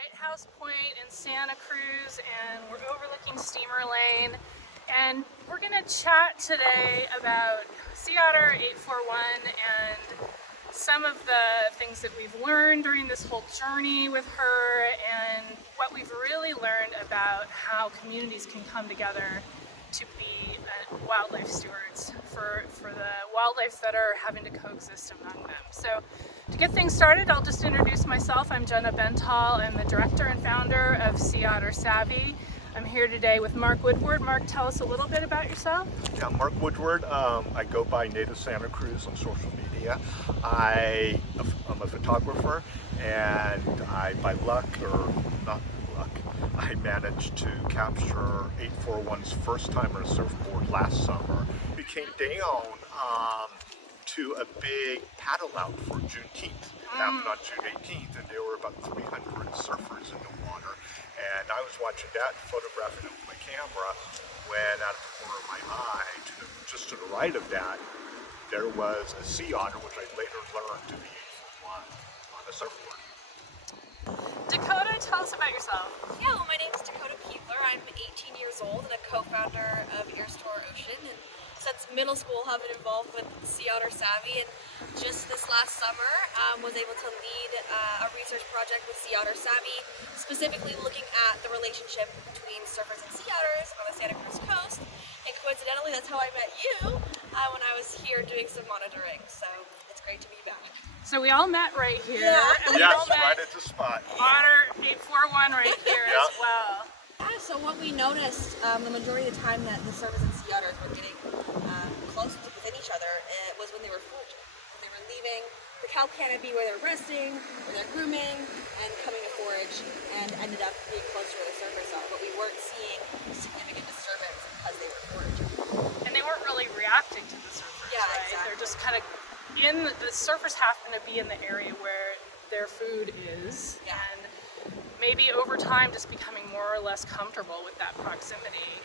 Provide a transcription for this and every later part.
Lighthouse Point in Santa Cruz, and we're overlooking Steamer Lane, and we're going to chat today about Sea Otter 841 and some of the things that we've learned during this whole journey with her, and what we've really learned about how communities can come together to be wildlife stewards for the wildlife that are having to coexist among them. So to get things started, I'll just introduce myself. I'm Jenna Benthal. I'm the director and founder of Sea Otter Savvy. I'm here today with Mark Woodward. Mark, tell us a little bit about yourself. Yeah, Mark Woodward. I go by Native Santa Cruz on social media. I'm a photographer, and by luck, or not luck, I managed to capture 841's first time on a surfboard last summer. We came down to a big paddle out for Juneteenth. It happened on June 18th, and there were about 300 surfers in the water. And I was watching that, photographing it with my camera, when out of the corner of my eye, just to the right of that, there was a sea otter, which I later learned to be 841 on a surfboard. Dakota, tell us about yourself. Yeah, well, my name is Dakota Peebler. I'm 18 years old and a co-founder of Heirs Ocean. And since middle school, have been involved with Sea Otter Savvy, and just this last summer was able to lead a research project with Sea Otter Savvy, specifically looking at the relationship between surfers and sea otters on the Santa Cruz coast. And coincidentally, that's how I met you when I was here doing some monitoring. So it's great to be back. So we all met right here. Yeah. And we Yes, all met right at the spot. Otter 841 right here Yeah. as well. Yeah, so what we noticed the majority of the time that the surfers and sea otters were getting close within each other was when they were foraging. When they were leaving the cow canopy where they're resting, where they're grooming, and coming to forage, and ended up being closer to the surface zone. But we weren't seeing significant disturbance because they were foraging. And they weren't really reacting to the surfers, Yeah, right? exactly. They're just kind of the surfers happen to be in the area where their food is, Yeah. and maybe over time just becoming more or less comfortable with that proximity.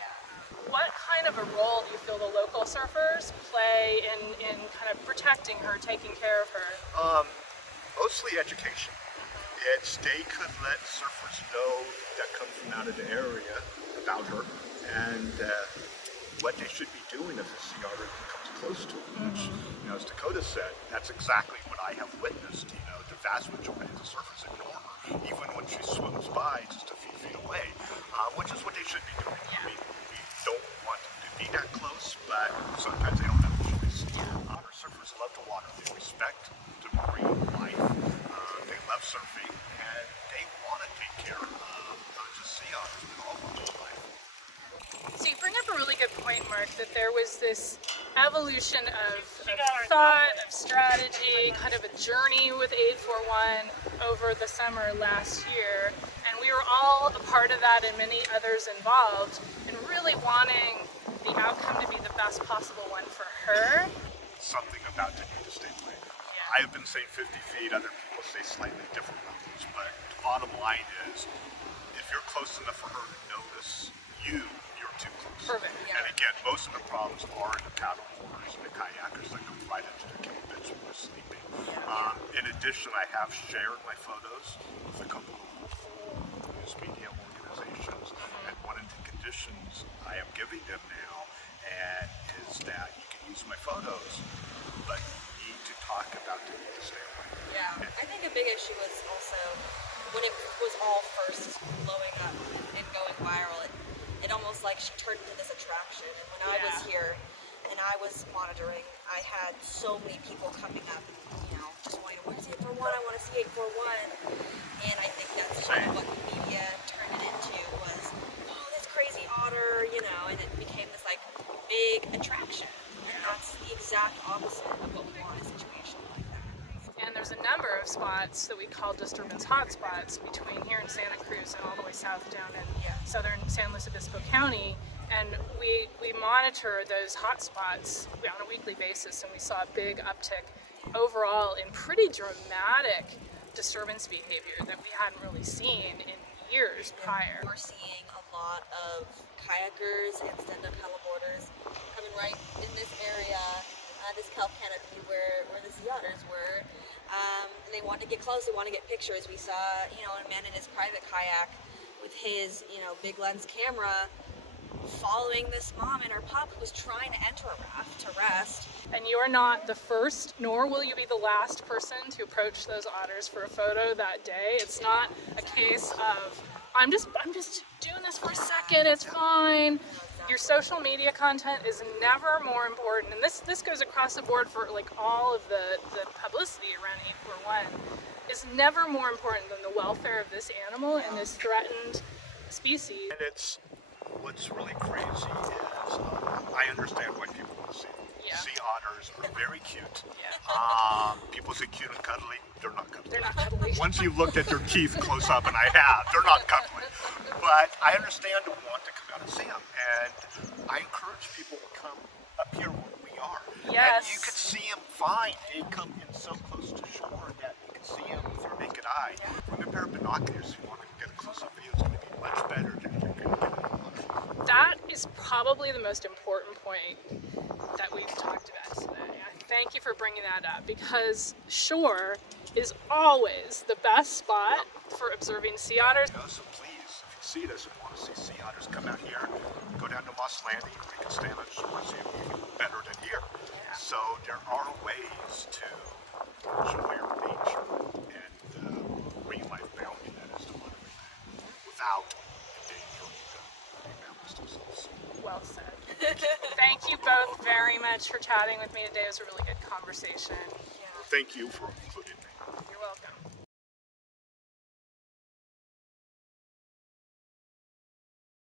What kind of a role do you feel the local surfers play in kind of protecting her, taking care of her? Mostly education. They could let surfers know that come from out of the area about her, and what they should be doing if a sea otter comes close to them. Which, as Dakota said, that's exactly what I have witnessed. The vast majority of the surfers ignore her, even when she swims by just a few feet away, which is what they should be doing. Yeah. We don't want them to be that close, but sometimes they don't have a choice. Otter surfers love the water. They respect the marine life. They love surfing, and they want to take care of not just sea otters, but all wildlife. So you bring up a really good point, Mark, that there was this evolution of thought, of strategy, kind of a journey with 841 over the summer last year, and we were all a part of that and many others involved, and really wanting the outcome to be the best possible one for her. Something about the need to stay away. Yeah. I have been saying 50 feet, other people say slightly different numbers, but the bottom line is, if you're close enough for her to notice you're too close. Perfect. Yeah. And again, most of the problems are in the paddle boarders and the kayakers that come right into the campus when we're sleeping. In addition, I have shared my photos with a couple of local news media organizations, and one of the conditions I am giving them now is that you can use my photos, but you need to talk about the need to stay away. Yeah, I think a big issue was also when it was all first blowing up and going viral. It almost like she turned into this attraction. And when I was here and I was monitoring, I had so many people coming up, just wanting to, where's 841? I want to see 841. And I think that's kind of what the media turned it into was, oh, this crazy otter, and it became this like big attraction. And that's the exact opposite of what we want in a situation like that. And there's a number of spots that we call disturbance hotspots between here in Santa Cruz and all the way south down in southern San Luis Obispo County. And we monitor those hotspots on a weekly basis, and we saw a big uptick overall in pretty dramatic disturbance behavior that we hadn't really seen in years prior. We're seeing a lot of kayakers and stand-up paddleboarders coming right in this area, this kelp canopy where the sea otters were, And they want to get close, they want to get pictures. We saw, a man in his private kayak with his, big lens camera following this mom and her pup who was trying to enter a raft to rest. And you are not the first, nor will you be the last person to approach those otters for a photo that day. It's not a case of, I'm just doing this for a second, it's fine. Your social media content is never more important, and this goes across the board for like all of the publicity around 841, is never more important than the welfare of this animal and this threatened species. And what's really crazy is I understand why people want to see them. Yeah. Sea otters are very cute. Yeah. People say cute and cuddly. They're not cuddly. They're not cuddly. Once you looked at their teeth close up, and I have, they're not cuddly. But I understand to want to come out and see them. And I encourage people to come up here where we are. Yes. And you can see them fine. They come in so close to shore that you can see them with your naked eye. From a pair of binoculars, if you want to get a close-up view, it's going to be much better than if you're going to get a look. That is probably the most important point that we've talked about today. I thank you for bringing that up, because shore is always the best spot for observing sea otters. So please, if you see this and want to see sea otters, come out here, go down to Moss Landing, we can stand on shore and see them even better than here. So there are ways to enjoy our nature and the marine life bounty that is the wonderful thing without endangering the marine mammals themselves. Well said. Thank you both very much for chatting with me today. It was a really good conversation. Thank you for including me.